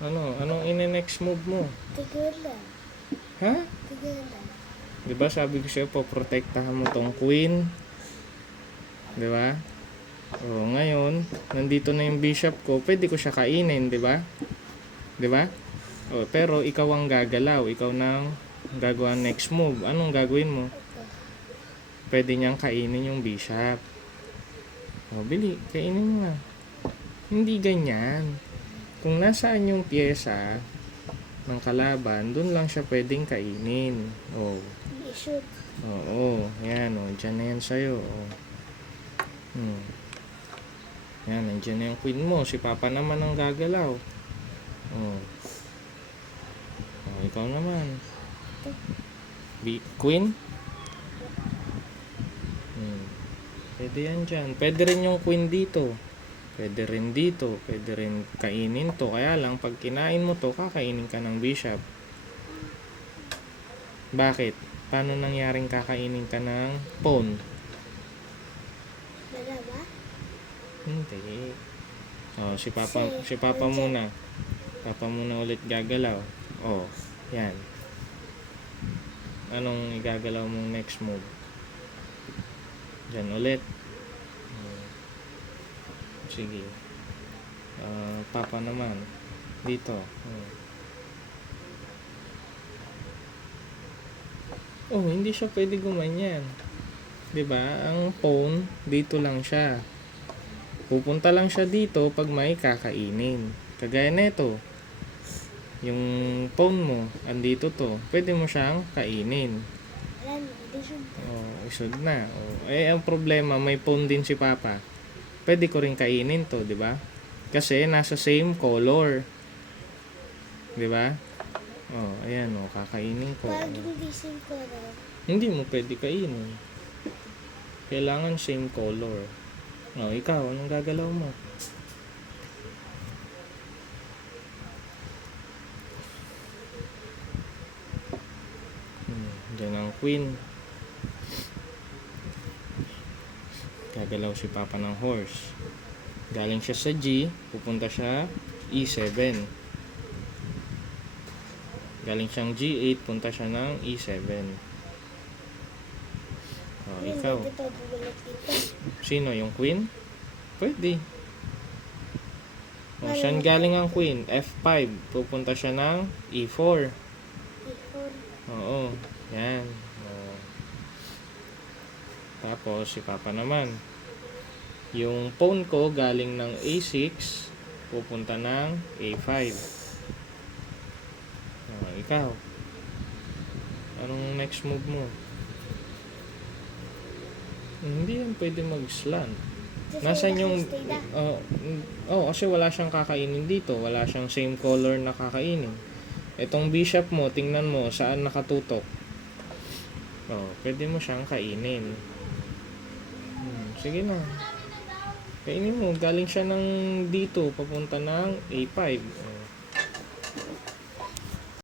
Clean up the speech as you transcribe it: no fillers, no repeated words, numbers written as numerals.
Anong ine-next move mo? Tigulan. Ha? Tigulan. Diba sabi ko sa'yo po, protektahan mo tong queen. Diba? O, ngayon, nandito na yung bishop ko, pwede ko siya kainin, diba? Diba? O, pero ikaw ang gagalaw, ikaw nang gagawa next move. Anong gagawin mo? Ito. Pwede niyang kainin yung bishop. O, bili, kainin mo na. Hindi ganyan. Kung nasaan yung pyesa ng kalaban, dun lang siya pwedeng kainin. O, I-shoot. oo, yan, o, dyan na yan sa'yo. O. Yan, nandiyan na yung queen mo. Si Papa naman ang gagalaw. O, ikaw naman. Queen? Pwede yan dyan. Pwede rin yung queen dito. Pwede rin dito. Pwede rin kainin to. Kaya lang, pag kinain mo to, kakainin ka ng bishop. Bakit? Paano nangyaring kakainin ka ng pawn? Dalawa? Hindi. Oh, si Papa muna. Papa muna ulit gagalaw. Oh, yan. Anong igagalaw mong next move? Diyan ulit. Sige. Papa naman. Dito. Oh, hindi siya pwede gumanyan. 'Di ba? Ang pawn dito lang siya. Pupunta lang siya dito pag may kakainin. Kagaya nito. Yung pawn mo, andito to. Pwede mo siyang kainin. Alam, i-shoot. Oh, isod na. Oh, ang problema, may pawn din si Papa. Pwede ko rin kainin to, 'di ba? Kasi nasa same color. 'Di ba? Oh, ayan oh, kakainin ko. Pag hindi same color. Hindi mo pwede kainin. Kailangan same color. Oh, ikaw, anong gagalaw mo? Diyan ang queen. Gagalaw si Papa ng horse. Galing siya sa G, pupunta siya E7. Galing siyang G8, punta siya ng E7. Oh, ikaw. Hindi pa bumalik dito. Sino? Yung queen? Pwede. Oh, saan galing ang queen? F5. Pupunta siya ng E4. E4. Oo. Yan. Oh. Tapos, si Papa naman. Yung pawn ko galing ng A6, pupunta ng A5. Oh, ikaw. Anong next move mo? Hindi yan pwede mag-slant. Nasaan yung... kasi wala siyang kakainin dito. Wala siyang same color na kakainin. Itong bishop mo, tingnan mo saan nakatutok. Oh, pwede mo siyang kainin. Sige na. Kainin mo. Galing siya ng dito, papunta ng A5.